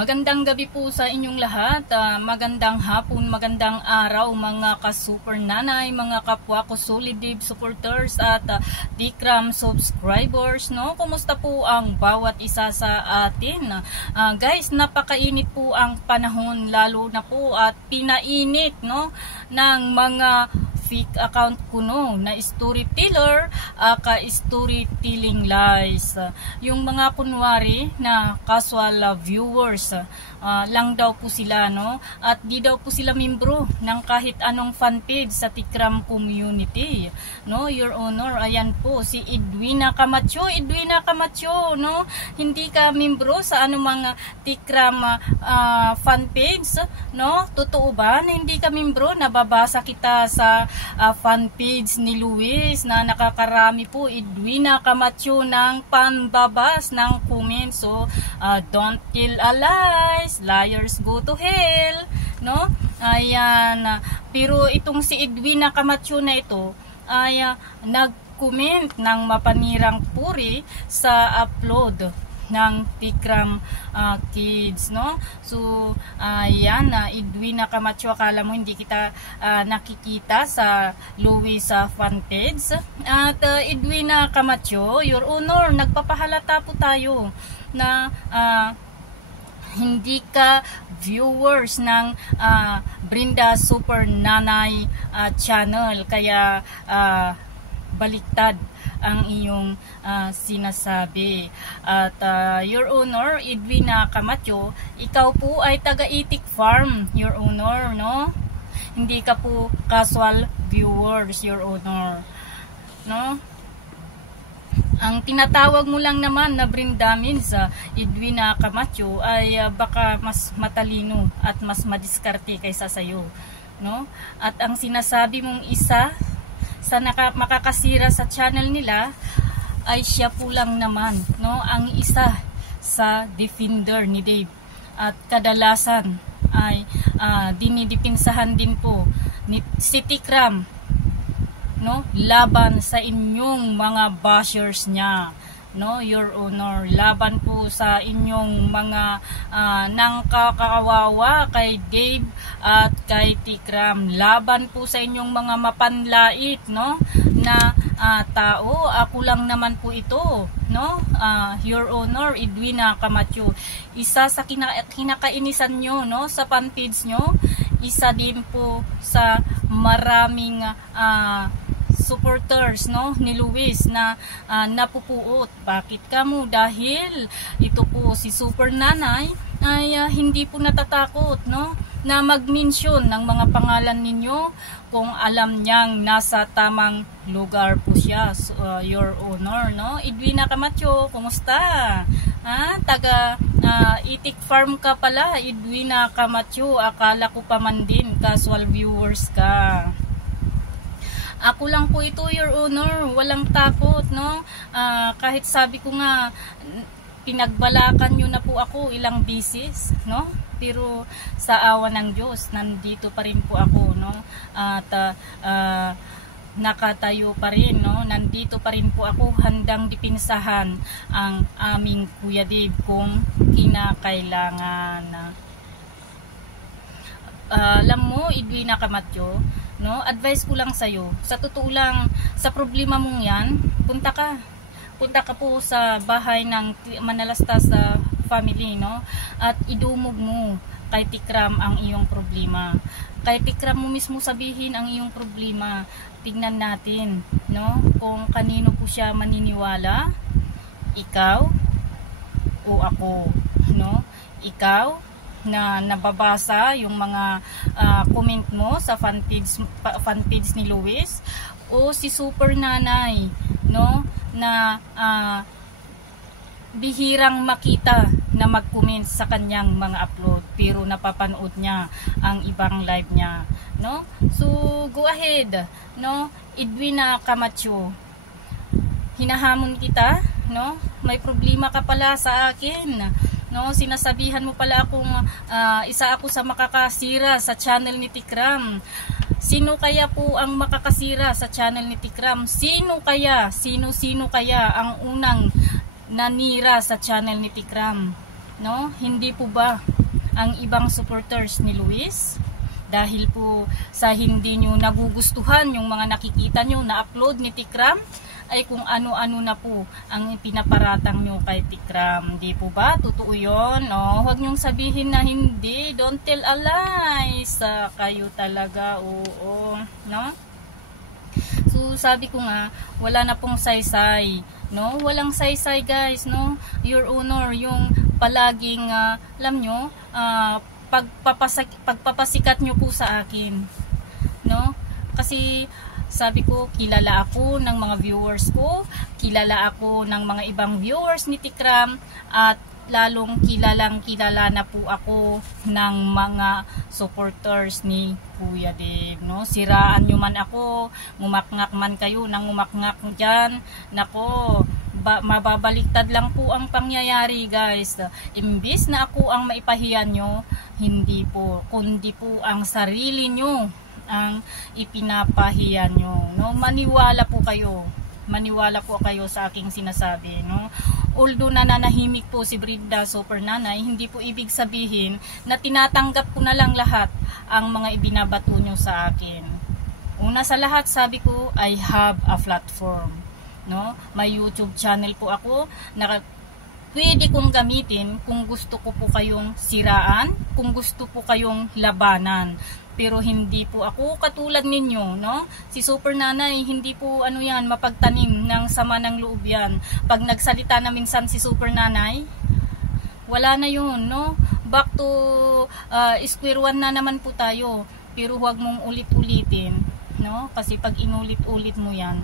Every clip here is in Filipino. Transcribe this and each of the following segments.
Magandang gabi po sa inyong lahat. Magandang hapon, magandang araw mga ka-super nanay, mga kapwa ko Solid Dave supporters at Tikram subscribers, no? Kumusta po ang bawat isa sa atin? Guys, napakainit po ang panahon, lalo na po at pinainit, no, ng mga fake account ko, no, na storyteller, storytelling lies. Yung mga kunwari na casual viewers lang daw po sila, no, at di daw po sila membro ng kahit anong fan page sa Tikram community, no, Your Honor. Ayan po si Edwina Camacho, no, hindi ka membro sa anumang Tikram fan page, no? Totoo ba na hindi ka membro? Nababasa kita sa fan page ni Luis na nakakarami po, Edwina Camacho, ng panbabas ng comments. So don't tell a lies, liars go to hell, no? Ayan, pero itong si Edwina Camacho na ito ay nag-comment ng mapanirang puri sa upload ng Tikram Kids, no? So ayan, Edwina Camacho, akala mo hindi kita nakikita sa Louis fan page. At Edwina Camacho, Your Honor, nagpapahalata po tayo na hindi ka viewers ng Brenda Super Nanay channel, kaya baliktad ang iyong sinasabi. At Your Honor, Edwina Camacho, ikaw po ay taga-Itik Farm, Your Honor, no? Hindi ka po casual viewers, Your Honor, no? Ang tinatawag mo lang naman na Brindamin sa Edwina Camacho ay baka mas matalino at mas madiskarte kaysa sayo, no? At ang sinasabi mong isa sa makakasira sa channel nila ay siya po lang naman, no, ang isa sa defender ni Dave. At kadalasan ay dinidipinsahan din po ni si Tikram, no, laban sa inyong mga bashers niya, no, Your Honor. Laban po sa inyong mga nangkakawawa kay Dave at kay Tikram. Laban po sa inyong mga mapanlait, no, na tao. Ako lang naman po ito, no, Your Honor, Edwina Camacho. Isa sa kinakainisan nyo, no, sa fanpage nyo, isa din po sa maraming supporters, no, ni Luis na napupuot. Bakit kamo? Dahil ito po si Super Nanay ay hindi po natatakot, no, na mag-mention ng mga pangalan ninyo kung alam niyang nasa tamang lugar po siya. So, Your Honor, no, Edwina Camacho, kumusta? Taga Itik Farm ka pala, Edwina Camacho. Akala ko pa man din casual viewers ka. Ako lang po ito, Your Honor, walang takot, no? Kahit sabi ko nga, pinagbalakan nyo na po ako ilang beses, no? Pero sa awa ng Diyos, nandito pa rin po ako, no? At nakatayo pa rin, no? Nandito pa rin po ako, handang dipinsahan ang aming Kuya Dave kung kinakailangan. Alam mo, Edwina Camacho, no, advice ko lang sa'yo, sa totoo lang, sa problema mong yan, punta ka po sa bahay ng Manalastas sa family, no, at idumog mo kay Tikram ang iyong problema. Kay Tikram mo mismo sabihin ang iyong problema. Tignan natin, no, kung kanino po siya maniniwala, ikaw o ako, no? Ikaw na nababasa yung mga comment mo sa fan page ni Luis, o si Super Nanay, no, na bihirang makita na mag-comment sa kanyang mga upload pero napapanood niya ang ibang live niya, no? So go ahead, no, Edwina Camacho, hinahamon kita, no, may problema ka pala sa akin, no, sinasabihan mo pala akong isa ako sa makakasira sa channel ni Tikram. Sino kaya po ang makakasira sa channel ni Tikram? Sino kaya ang unang nanira sa channel ni Tikram? no? Hindi po ba ang ibang supporters ni Luis, dahil po sa hindi nyo nagugustuhan yung mga nakikita nyo na upload ni Tikram, ay kung ano-ano na po ang pinaparatang nyo kay Tikram. Di po ba? Totoo yun. Oh, huwag nyong sabihin na hindi. Don't tell a lies. Kayo talaga. Oo. No? So, sabi ko nga, wala na pong saysay. No? Walang saysay, guys. No? Your Honor, yung palaging, alam nyo, pagpapasikat nyo po sa akin. No? Kasi, sabi ko, kilala ako ng mga viewers ko, kilala ako ng mga ibang viewers ni Tikram, at lalong kilala na po ako ng mga supporters ni Kuya Dave, no? Siraan nyo man ako, ngumakngak man kayo nang ngumakngak dyan, nako, mababaliktad lang po ang pangyayari, guys. Imbis na ako ang maipahiyan nyo, hindi po, kundi po ang sarili nyo ang ipinapahiya nyo, no? Maniwala po kayo sa aking sinasabi, no? Although nananahimik po si Brenda Super Nanay, hindi po ibig sabihin na tinatanggap ko na lang lahat ang mga ibinabato nyo sa akin. Una sa lahat, sabi ko, I have a platform, no? May YouTube channel po ako na pwede kong gamitin kung gusto ko po kayong siraan, kung gusto po kayong labanan. Pero hindi po ako katulad ninyo, no? Si Super Nanay, hindi po mapagtanim ng sama ng loob yan. Pag nagsalita na minsan si Super Nanay, wala na yun, no? Back to square one na naman po tayo. Pero huwag mong ulit-ulitin, no? Kasi pag inulit-ulit mo yan,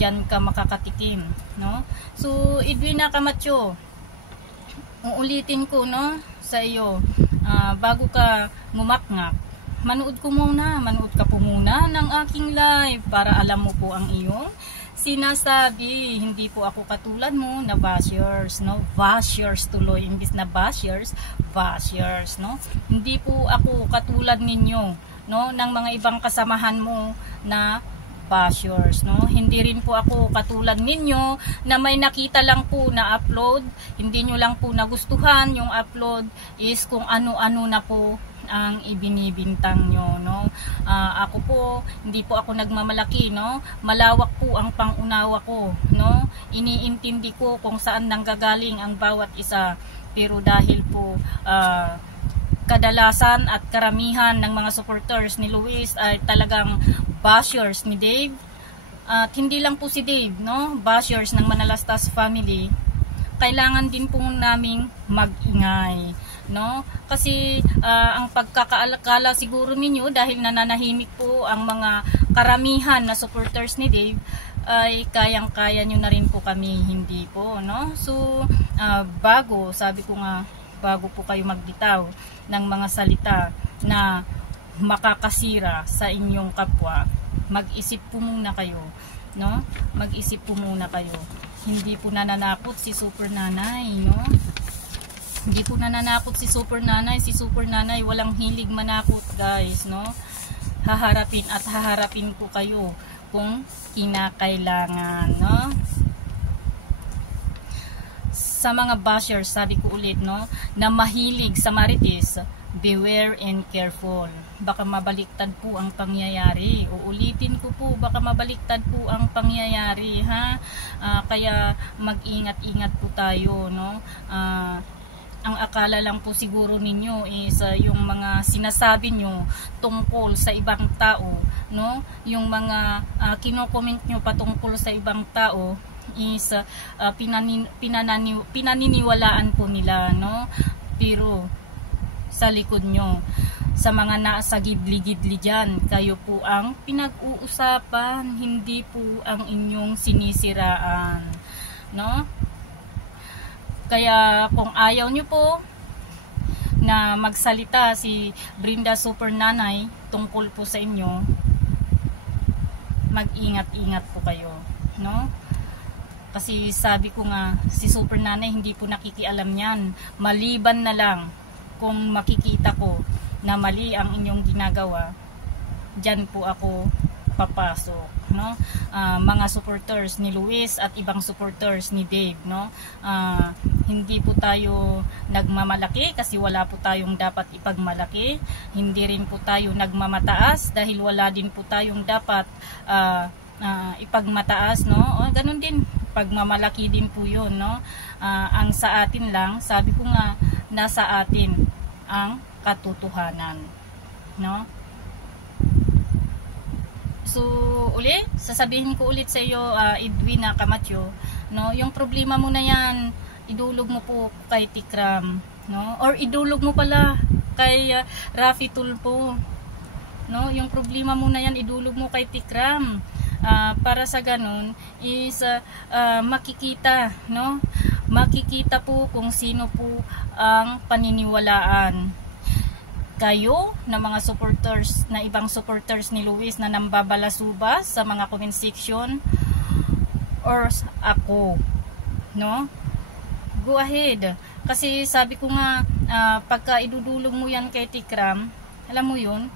dyan ka makakatikim, no? So, Edwina Camacho, uulitin ko, no, sa iyo, bago ka ngumakngak, manood ka po muna ng aking live para alam mo po ang iyong sinasabi. Hindi po ako katulad mo na bashers, no? Bashers tuloy, imbis na bashers, no? Hindi po ako katulad ninyo, no, ng mga ibang kasamahan mo na bashers, no? Hindi rin po ako katulad ninyo na may nakita lang po na upload, hindi nyo lang po nagustuhan yung upload is kung ano-ano na po ang ibinibintang nyo, no? Ako po, hindi po ako nagmamalaki, no? Malawak po ang pangunawa ko, no? Iniintindi ko kung saan nanggagaling ang bawat isa, pero dahil po kadalasan at karamihan ng mga supporters ni Luis ay talagang bashers ni Dave, at hindi lang po si Dave, no? Bashers ng Manalastas family, kailangan din po naming mag-ingay, no? Kasi ang pagkakaalala siguro ninyo, dahil nananahimik po ang mga karamihan na supporters ni Dave, ay kayang-kaya nyo na rin po kami, hindi po, no? So, sabi ko nga, bago po kayo magbitaw ng mga salita na makakasira sa inyong kapwa, mag-isip po muna kayo, no? Mag-isip po muna kayo. Hindi po nananakot si Super Nanay, no? Hindi po nananakot si Super Nanay. Si Super Nanay walang hilig manakot, guys, no? Haharapin po kayo kung kinakailangan, no? Sa mga bashers, sabi ko ulit, no, na mahilig sa marites, beware and careful. Baka mabaliktad po ang pangyayari. Uulitin ko po, baka mabaliktad po ang pangyayari, ha? Kaya mag-ingat-ingat po tayo, no? Ang akala lang po siguro ninyo is yung mga sinasabi nyo tungkol sa ibang tao, no? Yung mga kino-comment nyo patungkol sa ibang tao is pinaniniwalaan po nila, no? Pero sa likod nyo, sa mga nasa gidli-gidli dyan, kayo po ang pinag-uusapan, hindi po ang inyong sinisiraan, no? Kaya kung ayaw nyo po na magsalita si Brenda Super Nanay tungkol po sa inyo, mag-ingat-ingat po kayo, no? Kasi sabi ko nga, si Super Nanay hindi po nakikialam yan. Maliban na lang kung makikita ko na mali ang inyong ginagawa, dyan po ako papasok, no? Mga supporters ni Luis at ibang supporters ni Dave, no? Hindi po tayo nagmamalaki kasi wala po tayong dapat ipagmalaki. Hindi rin po tayo nagmamataas dahil wala din po tayong dapat ipagmataas, no? Ganun din, pagmamalaki din po yun, no? Ang sa atin lang, sabi ko nga, nasa atin ang katotohanan, no? So, sasabihin ko ulit sa iyo, Edwina Camacho, no? Yung problema mo na yan, idulog mo po kay Tikram, no? Or idulog mo pala kay Rafi Tulfo, no? Yung problema mo na yan, idulog mo kay Tikram. Para sa ganun is makikita, no? Makikita po kung sino po ang paniniwalaan. Kayo na mga supporters, na ibang supporters ni Luis na nambabalasuba sa mga comment section, or ako, no? Go ahead. Kasi sabi ko nga, pagka idudulog mo yan kay Tikram, alam mo yun,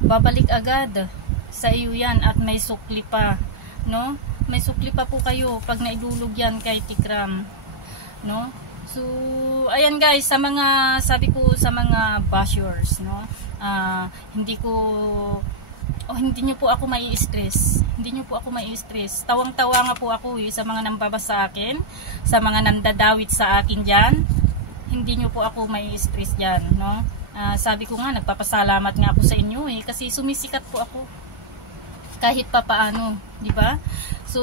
babalik agad sa iyo yan at may sukli pa, no? May sukli pa po kayo pag naidulog yan kay Tikram, no? So, ayan guys, sa mga, sabi ko sa mga bashers, no? Hindi niyo po ako mai-stress. Hindi niyo po ako mai-stress. Tawang-tawa nga po ako sa mga nambabasa sa akin, sa mga nandadawit sa akin diyan. Hindi niyo po ako mai-stress diyan, no? Sabi ko nga, nagpapasalamat nga ako sa inyo kasi sumisikat po ako. Kahit pa paano, di ba? So,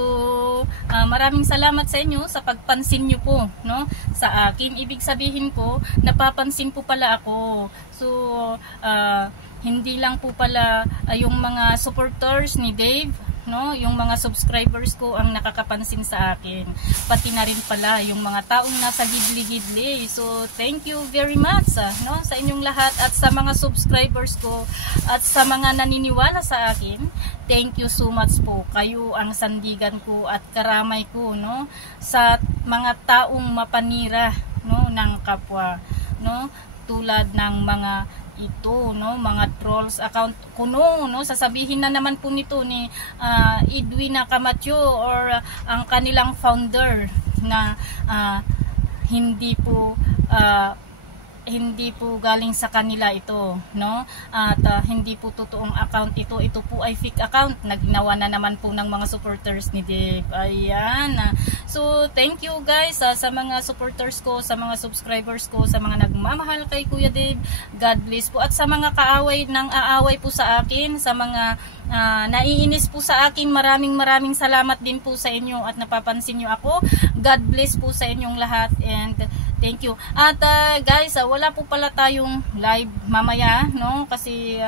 maraming salamat sa inyo sa pagpansin nyo po, no, sa akin. Ibig sabihin ko, napapansin po pala ako. So, hindi lang po pala yung mga supporters ni Dave, no, yung mga subscribers ko ang nakakapansin sa akin. Pati na rin pala yung mga taong nasa gidli-gidli. So, thank you very much, no, sa inyong lahat at sa mga subscribers ko at sa mga naniniwala sa akin. Thank you so much po. Kayo ang sandigan ko at karamay ko, no, sa mga taong mapanira, no, ng kapwa, no, tulad ng mga ito, no, mga trolls account kuno, no, sasabihin na naman po nito ni Edwina Camacho or ang kanilang founder na hindi po galing sa kanila ito, no, at hindi po totoong account ito. Ito po ay fake account na ginawa na naman po ng mga supporters ni Dave. Ayan. So, thank you guys sa mga supporters ko, sa mga subscribers ko, sa mga nagmamahal kay Kuya Dave. God bless po. At sa mga kaaway ng aaway po sa akin, sa mga naiinis po sa akin, maraming salamat din po sa inyo at napapansin nyo ako. God bless po sa inyong lahat and thank you. At guys, wala po pala tayong live mamaya, no? Kasi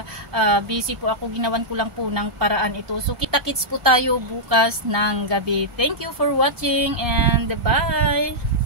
busy po ako, ginawan ko lang po ng paraan ito. So kita-kits po tayo bukas ng gabi. Thank you for watching and bye!